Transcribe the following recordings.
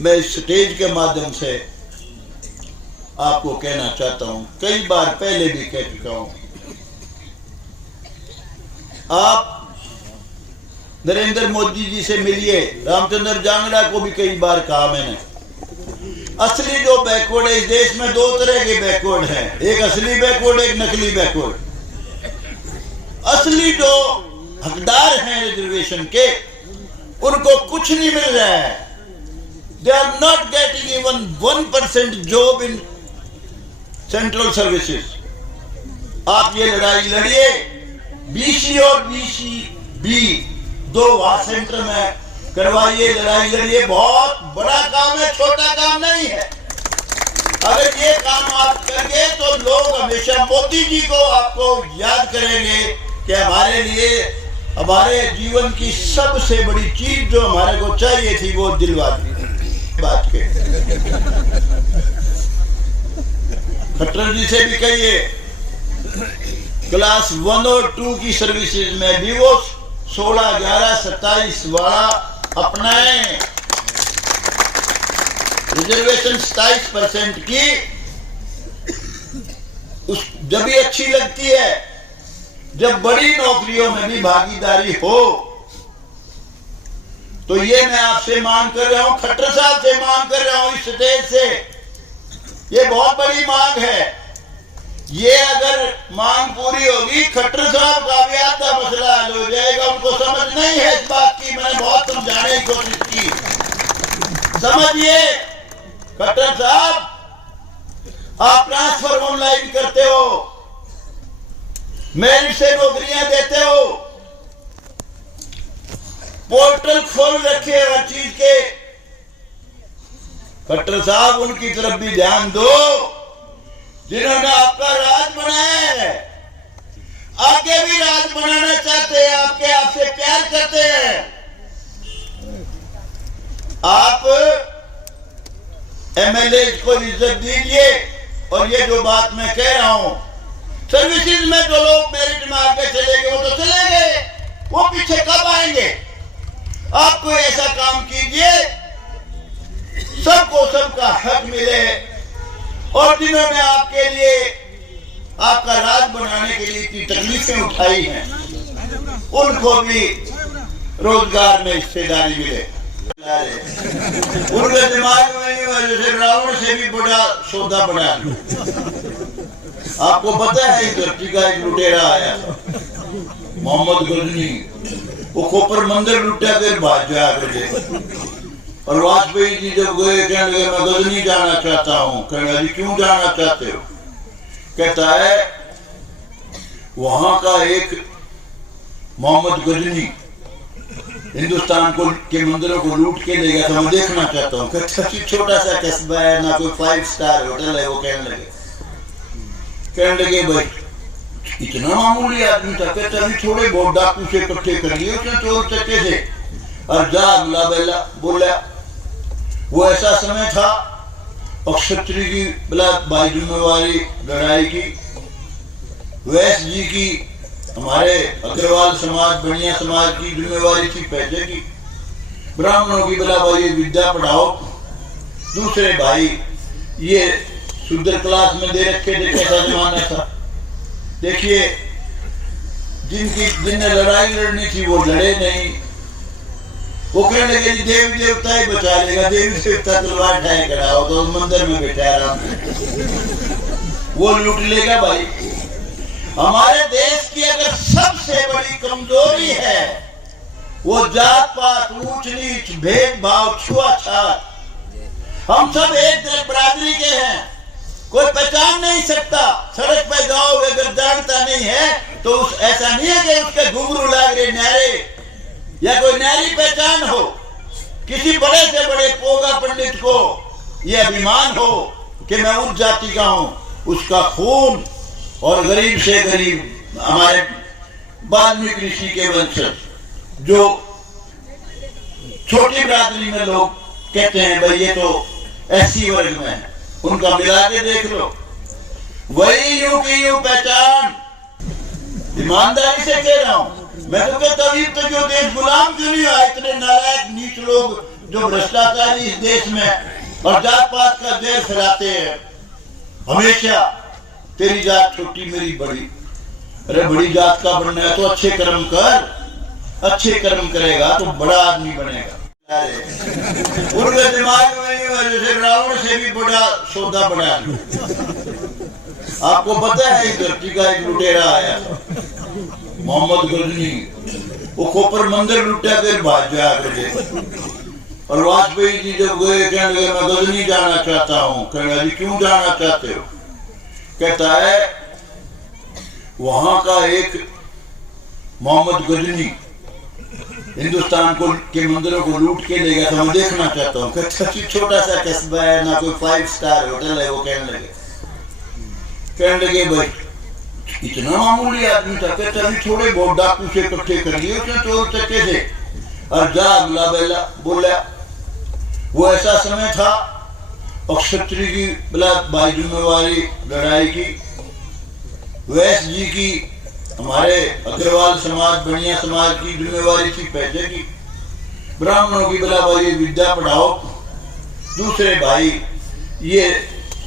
मैं इस स्टेज के माध्यम से आपको कहना चाहता हूं, कई बार पहले भी कह चुका हूं, आप नरेंद्र मोदी जी से मिलिए। रामचंद्र जांगड़ा को भी कई बार कहा मैंने, असली जो बैकवर्ड है इस देश में दो तरह के बैकवर्ड हैं, एक असली बैकवर्ड, एक नकली बैकवर्ड। असली जो हकदार हैं रिजर्वेशन के, उनको कुछ नहीं मिल रहा है। They are not getting even 1% job in central services. आप ये लड़ाई लड़िए, बीसी और बीसीबी दो वहां सेंटर में करवाइए, लड़ाई लड़िए। बहुत बड़ा काम है, छोटा काम नहीं है। अगर ये काम आप करेंगे तो लोग हमेशा मोदी जी को आपको याद करेंगे कि हमारे लिए, हमारे जीवन की सबसे बड़ी चीज जो हमारे को चाहिए थी वो दिलवा दी। बात के खट्टर जी से भी कहिए, क्लास 1 और 2 की सर्विसेज में भी वो 16, 11, 27 वाला अपनाएं। रिजर्वेशन 27% की उस जब भी अच्छी लगती है जब बड़ी नौकरियों में भी भागीदारी हो। तो ये मैं आपसे मांग कर रहा हूं, खट्टर साहब से मांग कर रहा हूं, इस स्टेज से। ये बहुत बड़ी मांग है। ये अगर मांग पूरी होगी, खट्टर साहब का भी आधा मसला हल हो जाएगा। उनको समझ नहीं है इस बात की, मैंने बहुत समझाने की कोशिश की। समझिए खट्टर साहब, आप ट्रांसफर ऑनलाइन करते हो, मेरिट से नौकरियां देते हो, पोर्टल खोल रखे हर चीज के। खट्टर साहब उनकी तरफ भी ध्यान दो जिन्होंने आपका राज बनाया है, आगे भी राज बनाना चाहते हैं, आपके आपसे प्यार करते हैं। आप एमएलए को इज्जत दीजिए। और ये जो बात मैं कह रहा हूं, सर्विसेज में जो लोग मेरिट में आगे चले गए वो तो चले गए, वो पीछे कब आएंगे? आप कोई ऐसा काम कीजिए सबको सबका हक मिले, और जिन्होंने आपके लिए, आपका राज बनाने के लिए इतनी तकलीफें उठाई हैं, उनको भी रोजगार में हिस्सेदारी मिले। उनके दिमाग में रावण से भी बड़ा सौदा बना लो। आपको पता है इस धरती का एक लुटेरा आया, मोहम्मद गजनी, वो खोपर मंदिर लुटा कर भाग गया कर। और वाजपेयी जी जब गए, कहने लगे मैं गजनी जाना चाहता हूँ। कहने लगे क्यों जाना चाहते हो? कहता है वहां का एक मोहम्मद गजनी हिंदुस्तान को के मंदिरों को लूट के ले गया था, मैं देखना चाहता हूँ। कहता छोटा सा कस्बा है, ना कोई 5 स्टार होटल है। वो कहने लगे भाई इतना मामूली आदमी था। कहता अभी थोड़े बहुत डाकू से इकट्ठे कर लिए उसने, चोर चक्के से, और जा अगला बेला बोला। वो ऐसा समय था और क्षत्रिय की बला भाई जिम्मेवारी लड़ाई की, वैश्य जी की, हमारे अग्रवाल समाज, बनिया समाज की जिम्मेवारी थी पैसे की, ब्राह्मणों की बला भाई विद्या पढ़ाओ। दूसरे भाई ये शुद्ध क्लास में दे रखे थे, कैसा जमाना था। देखिए जिन्हें लड़ाई लड़नी थी वो लड़े नहीं। वो कहने लगे देवी देवता ही बचा लेगा, देवी देवता तलवार उठाए खड़ा हो तो मंदिर में बैठा आराम वो लूट लेगा। भाई हमारे देश की अगर सबसे बड़ी कमजोरी है वो जात पात, ऊंच नीच, भेदभाव, छुआछात। हम सब एक बरादरी के हैं, कोई पहचान नहीं सकता। सड़क पे जाओ अगर जानता नहीं है तो ऐसा नहीं है कि उसके घुंघरू लाग रहे नारे या कोई नारी पहचान हो। किसी बड़े से बड़े पोगा पंडित को यह अभिमान हो कि मैं उस जाति का हूं, उसका खून और गरीब से गरीब हमारे वाल्मीकि ऋषि के वंशज जो छोटी बिरादरी में लोग कहते हैं भाई ये तो ऐसी वर्ग में है, उनका मिला के देख लो। वही यूं की यूं पहचान। ईमानदारी से कह रहा हूं मैं, तो कहता हूं तो जो देश गुलाम क्यों नहीं हुआ? इतने नालायक नीच लोग जो भ्रष्टाचारी इस देश में और जात पात का जहर फैलाते हैं, हमेशा तेरी जात छोटी मेरी बड़ी। अरे बड़ी जात का बनना है तो अच्छे कर्म कर, अच्छे कर्म करेगा तो बड़ा आदमी बनेगा। उनके दिमाग में जैसे रावण से भी बड़ा सौदा बना। आपको पता है इस धरती का एक लुटेरा आया मोहम्मद गजनी, वो खोपर मंदिर लुटा कर भाग जा कर। और वाजपेयी जी जब गए कहने लगे मैं गजनी जाना चाहता हूँ। कहने लगे क्यों जाना चाहते हो? कहता है वहां का एक मोहम्मद गजनी हिंदुस्तान को के मंदिरों को लूट के ले गया था, मैं देखना चाहता हूँ। कहता छोटा सा कस्बा है, ना कोई 5 स्टार होटल है। वो कहने लगे भाई इतना मामूली आदमी था। कहता अभी थोड़े बहुत डाकू से इकट्ठे कर लिए उसने चोर चक्के से और जा अगला बेला बोला। वो ऐसा समय था और क्षत्रिय की बला भाई जिम्मेवारी लड़ाई की, वैश्य जी की, हमारे अग्रवाल समाज बनिया समाज की जिम्मेवारी थी पैसे की, ब्राह्मणों की बला भाई विद्या पढ़ाओ। दूसरे भाई ये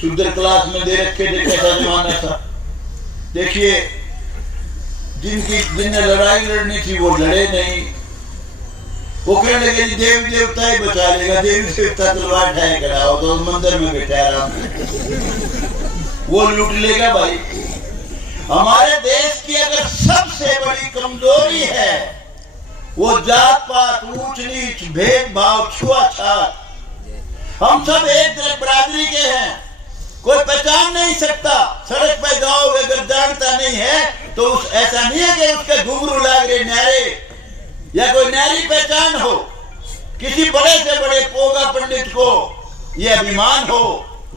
शुद्ध क्लास में दे रखे थे, कैसा जमाना था। देखिए जिन्हें लड़ाई लड़नी थी वो लड़े नहीं। वो कहने लगे देवी देवता ही बचा लेगा, देवी देवता तलवार ठाए कराओ तो मंदिर में बैठा आराम वो लूट लेगा। भाई हमारे देश की अगर सबसे बड़ी कमजोरी है वो जात पात, ऊंच नीच, भेदभाव, छुआछात। हम सब एक बरादरी के हैं, कोई पहचान नहीं सकता। सड़क पे जाओ अगर जानता नहीं है तो ऐसा नहीं है कि उसके घुंघरू लाग रहे न्यारे या कोई न्यारी पहचान हो। किसी बड़े से बड़े पोगा पंडित को यह अभिमान हो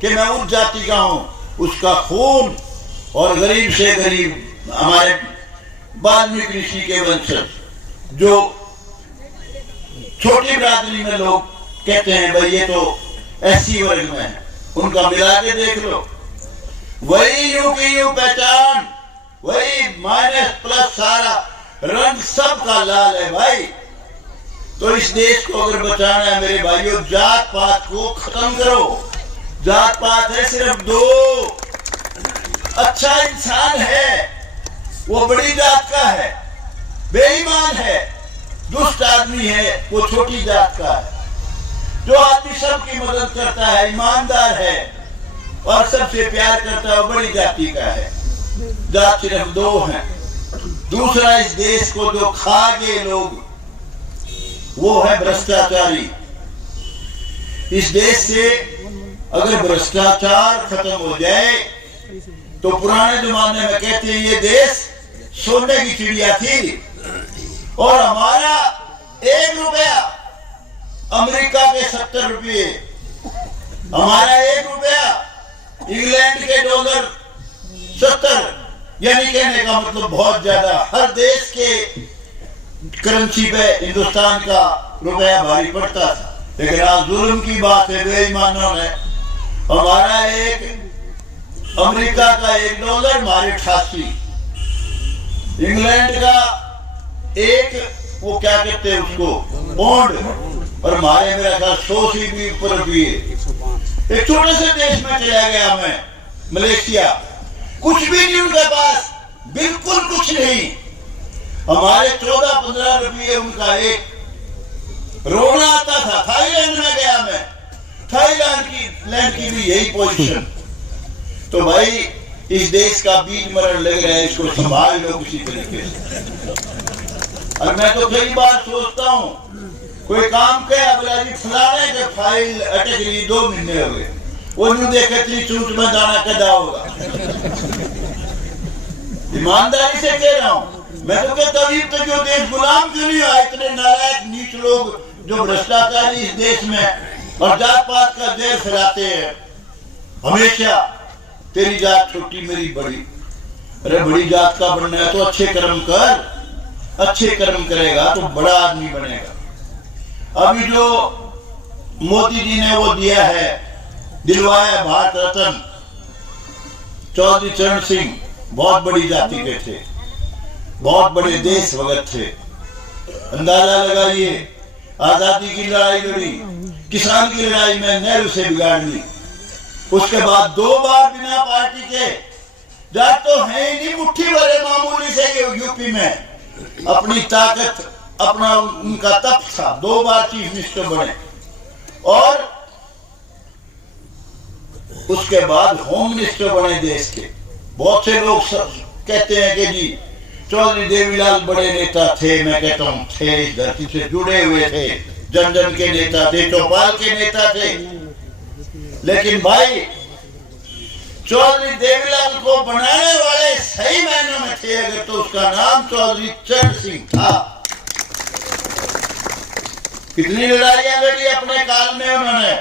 कि मैं उस जाति का हूं, उसका खून और गरीब से गरीब हमारे वाल्मीकि ऋषि के वंशज जो छोटी बरादरी में लोग कहते हैं भाई ये तो ऐसी वर्ग में है, उनका मिला के देख लो। वही यूं की यूं पहचान, वही माइनस प्लस सारा रंग सबका लाल है भाई। तो इस देश को अगर बचाना है मेरे भाइयों, जात पात को खत्म करो। जात पात है सिर्फ दो। अच्छा इंसान है वो बड़ी जात का है, बेईमान है, दुष्ट आदमी है वो छोटी जात का है। जो आदमी सबकी मदद करता है, ईमानदार है और सबसे प्यार करता है वो बड़ी जाति का है। जात सिर्फ दो हैं। दूसरा इस देश को जो खा गए लोग वो है भ्रष्टाचारी। इस देश से अगर भ्रष्टाचार खत्म हो जाए तो पुराने जमाने में कहते हैं ये देश सोने की चिड़िया थी और हमारा 1 रुपया अमेरिका के 70 रुपये, हमारा 1 रुपया इंग्लैंड के डॉलर 70, यानी कहने का मतलब बहुत ज्यादा। हर देश के करेंसी पे हिंदुस्तान का रुपया भारी पड़ता था। लेकिन आज जुल्म की बात है, बेईमानों ने हमारा अमेरिका का 1 डॉलर हमारे 88, इंग्लैंड का वो क्या कहते हैं उसको पौंड, और हमारे मेरा ख्याल 100 से भी ऊपर रुपये। एक छोटे से देश में चला गया मैं, मलेशिया, कुछ भी नहीं उनके पास, बिल्कुल कुछ नहीं। हमारे 14-15 रुपये उनका एक। रोना आता था। थाईलैंड में गया मैं, थाईलैंड की भी यही पोजीशन। तो भाई इस देश का बीज मरण लग रहा है, इसको संभाल लो किसी तरीके से। और मैं तो कई बार सोचता हूँ कोई काम के अगला जी फलाने के फाइल अटक रही 2 महीने हो गए, वो नहीं देखे इतनी चूट में दाना कदा होगा। ईमानदारी से कह रहा हूँ मैं तो कहता हूँ तो जो देश गुलाम क्यों नहीं हुआ। इतने नालायक नीच लोग जो भ्रष्टाचारी इस देश में और जात पात का जहर फैलाते हैं, हमेशा तेरी जात छोटी मेरी बड़ी। अरे बड़ी जात का बनना है तो अच्छे कर्म कर, अच्छे कर्म करेगा तो बड़ा आदमी बनेगा। अभी जो मोदी जी ने वो दिया है, दिलवाया भारत रत्न, चौधरी चरण सिंह बहुत बड़ी जाति के थे, बहुत बड़े देश भगत थे। अंदाजा लगाइए आजादी की लड़ाई लड़ी, किसान की लड़ाई में नेहरू से बिगाड़ ली। उसके बाद 2 बार बिना पार्टी के, जाट तो है ही नहीं, मुट्ठी भरे मामूली से यूपी में अपनी ताकत, अपना उनका तप था, 2 बार चीफ मिनिस्टर बने। और उसके बाद होम मिनिस्टर बने देश के। बहुत से लोग कहते हैं कि जी चौधरी देवीलाल बड़े नेता थे, मैं कहता हूं थे, इस धरती से जुड़े हुए थे, जन जन के नेता थे, चौपाल के नेता थे। लेकिन भाई चौधरी देवीलाल को बनाने वाले सही मायनों में थे अगर, तो उसका नाम चौधरी चरण सिंह था। कितनी लड़ाइयां लड़ी अपने काल में उन्होंने,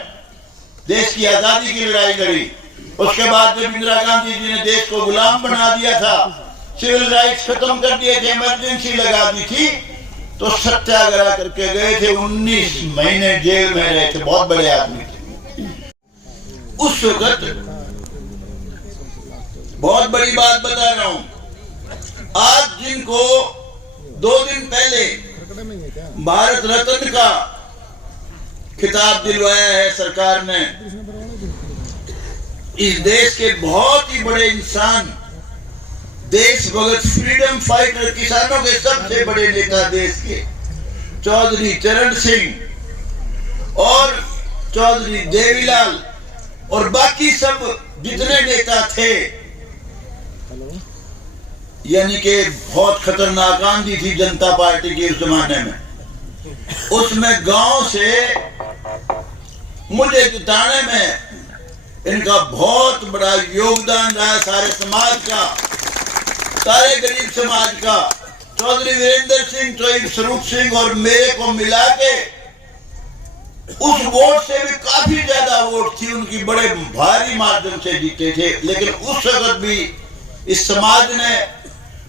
देश की आजादी की लड़ाई लड़ी। उसके बाद जब इंदिरा गांधी जी ने देश को गुलाम बना दिया था, सिविल राइट्स खत्म कर दिए थे, इमरजेंसी लगा दी थी, तो सत्याग्रह करके गए थे, 19 महीने जेल में रहे थे, बहुत बड़े आदमी थे उस वक्त। बहुत बड़ी बात बता रहा हूं, आज जिनको 2 दिन पहले भारत रत्न का खिताब दिलवाया है सरकार ने, इस देश के बहुत ही बड़े इंसान, देश भगत, फ्रीडम फाइटर, किसानों के सबसे बड़े नेता देश के चौधरी चरण सिंह और चौधरी देवीलाल और बाकी सब जितने नेता थे, यानी कि बहुत खतरनाक आंधी थी जनता पार्टी की उस जमाने में। उसमें गांव से मुझे जिताने में इनका बहुत बड़ा योगदान रहा, सारे समाज का, सारे गरीब समाज का। चौधरी वीरेंद्र सिंह, चौधरी स्वरूप सिंह और मेरे को मिला के उस वोट से भी काफी ज्यादा वोट थी उनकी, बड़े भारी मार्जिन से जीते थे। लेकिन उस वक्त भी इस समाज ने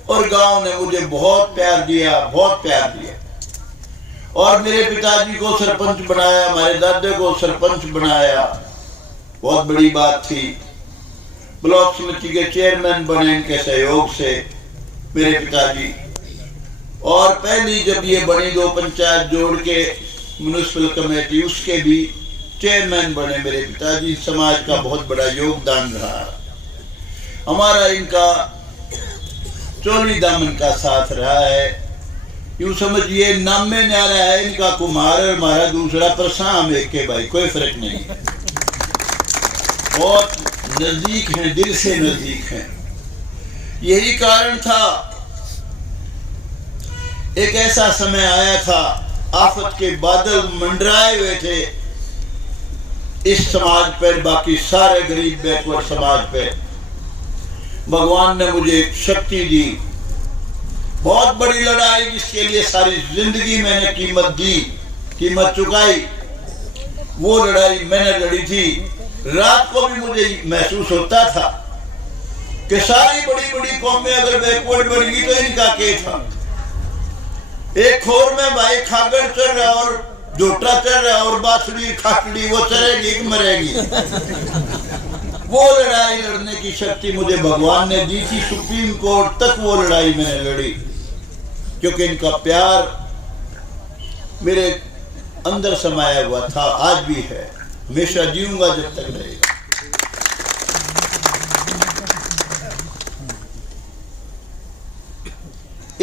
और गांव ने मुझे बहुत प्यार दिया, बहुत प्यार दिया। और मेरे पिताजी को सरपंच बनाया, हमारे दादे को सरपंच बनाया, बहुत बड़ी बात थी। ब्लॉक समिति के चेयरमैन बने इनके सहयोग से मेरे पिताजी। और पहली जब ये बनी 2 पंचायत जोड़ के म्युनिसिपल कमेटी, उसके भी चेयरमैन बने मेरे पिताजी। समाज का बहुत बड़ा योगदान रहा हमारा, इनका चोली दामन का साथ रहा है। यूं समझिए नाम में न्यारा है इनका कुमार और हमारा दूसरा प्रसाम, एक के भाई, कोई फर्क नहीं है। बहुत नजदीक हैं, दिल से नजदीक हैं। यही कारण था, एक ऐसा समय आया था, आफत के बादल मंडराए हुए थे इस समाज पर, बाकी सारे गरीब बैकवर्ड समाज पे। भगवान ने मुझे एक शक्ति दी, बहुत बड़ी लड़ाई जिसके लिए सारी जिंदगी मैंने कीमत दी, कीमत चुकाई, वो लड़ाई मैंने लड़ी थी। रात को भी मुझे महसूस होता था कि सारी बड़ी बड़ी कौमें अगर बैकवर्ड बन गई तो इनका क्या था। एक खोर में भाई खागर चल रहा और जोटा चल रहा और बांसुरी खाटड़ी, वो चलेगी कि मरेगी। वो लड़ाई लड़ने की शक्ति मुझे भगवान ने दी थी। सुप्रीम कोर्ट तक वो लड़ाई मैंने लड़ी, क्योंकि इनका प्यार मेरे अंदर समाया हुआ था, आज भी है, हमेशा जीऊंगा जब तक रहेगा।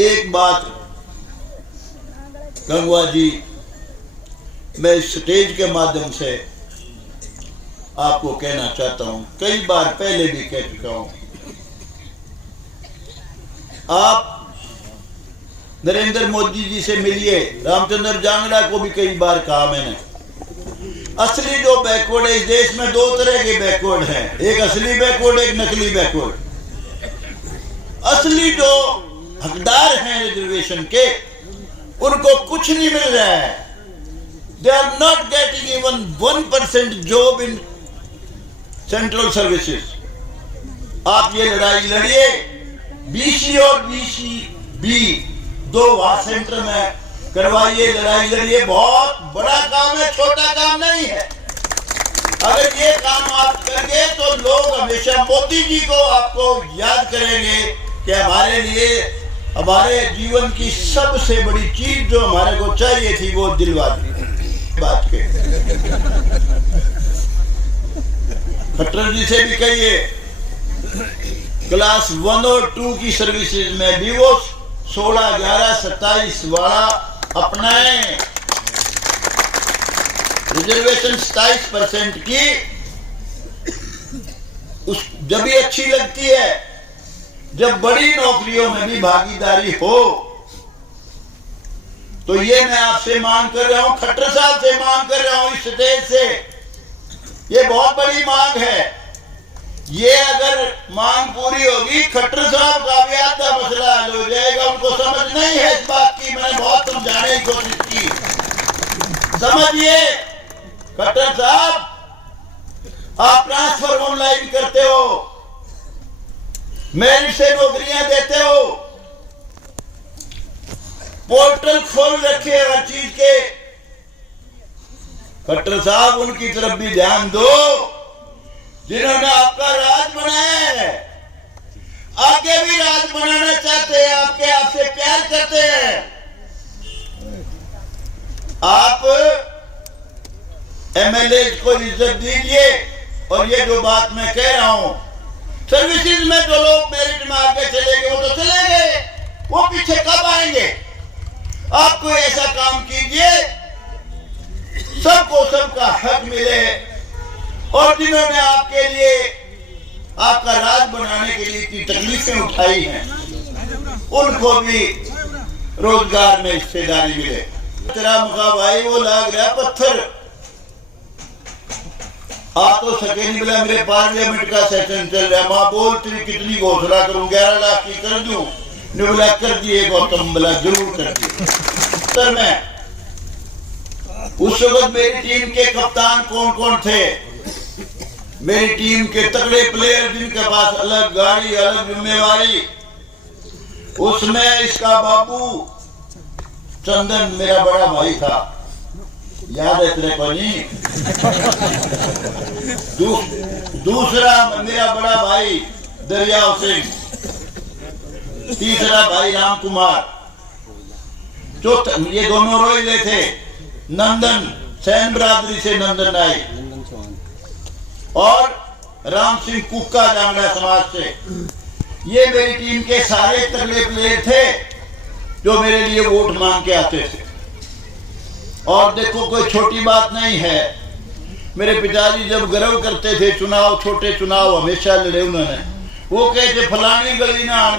एक बात गंगवा जी, मैं इस स्टेज के माध्यम से आपको कहना चाहता हूं, कई बार पहले भी कह चुका हूं, आप नरेंद्र मोदी जी से मिलिए, रामचंद्र जांगड़ा को भी कई बार कहा मैंने। असली जो बैकवर्ड है इस देश में, 2 तरह के बैकवर्ड हैं, एक असली बैकवर्ड, एक नकली बैकवर्ड। असली जो हकदार हैं रिजर्वेशन के, उनको कुछ नहीं मिल रहा है। They are not getting even 1% job in central services। आप ये लड़ाई लड़िए, बीसी और बीसीबी 2 वहां सेंटर में करवाइए, लड़ाई लड़िए। बहुत बड़ा काम है, छोटा काम नहीं है। अगर ये काम आप करेंगे तो लोग हमेशा मोदी जी को आपको याद करेंगे कि हमारे लिए हमारे जीवन की सबसे बड़ी चीज जो हमारे को चाहिए थी वो दिलवा दी बात के। खट्टर जी से भी कहिए क्लास 1 और 2 की सर्विसेज में भी वो 16, 11, 27 वाला अपनाए। रिजर्वेशन 27% की उस जब भी अच्छी लगती है जब बड़ी नौकरियों में भी भागीदारी हो। तो ये मैं आपसे मांग कर रहा हूं, खट्टर साहब से मांग कर रहा हूं, इस स्टेज से ये बहुत बड़ी मांग है। ये अगर मांग पूरी होगी खट्टर साहब का भी आधा मसला हल हो जाएगा। उनको समझ नहीं है इस बात की, मैंने बहुत समझाने की कोशिश की। समझिए खट्टर साहब, आप ट्रांसफर ऑनलाइन करते हो, मेरिट से नौकरियां देते हो, पोर्टल खोल रखे हर चीज के। खट्टर साहब उनकी तरफ भी ध्यान दो जिन्होंने आपका राज बनाया है, आगे भी राज बनाना चाहते हैं, आपके आपसे प्यार करते हैं। आप एमएलए को इज्जत दीजिए। और ये जो बात मैं कह रहा हूं, सर्विसेज में जो लोग मेरिट में आगे चले गए वो तो चले गए, वो पीछे कब आएंगे? आप कोई ऐसा काम कीजिए सबको सबका हक मिले, और जिन्होंने आपके लिए आपका राज बनाने के लिए इतनी तकलीफें उठाई हैं उनको भी रोजगार में हिस्सेदारी मिले। तेरा मुका भाई वो लाग रहा पत्थर आ तो सके नहीं, बोला मेरे पार्लियामेंट का सेशन चल रहा है, माँ बोल तेरी कितनी घोषणा करूं, 11 लाख की कर दूं, ने बोला कर दिए गौतम, बोला जरूर कर दिए। सर मैं उस वक्त मेरी टीम के कप्तान कौन कौन थे, मेरी टीम के तगड़े प्लेयर जिनके पास अलग गाड़ी अलग जिम्मेवारी, उसमें इसका बाबू चंदन मेरा बड़ा भाई था, याद है तेरे को नहीं? दूसरा मेरा बड़ा भाई दरियाव सिंह, तीसरा भाई राम कुमार, चौथा ये दोनों रोहिले थे, नंदन सैन बरादरी से नंदन आई, और राम सिंह कुक्का जांगड़ा समाज से। ये मेरी टीम के सारे तगड़े प्लेयर थे जो मेरे लिए वोट मांग के आते थे। और देखो कोई छोटी बात नहीं है, मेरे पिताजी जब गर्व करते थे चुनाव, छोटे चुनाव हमेशा लड़े उन्होंने, वो कहते फलानी गली ना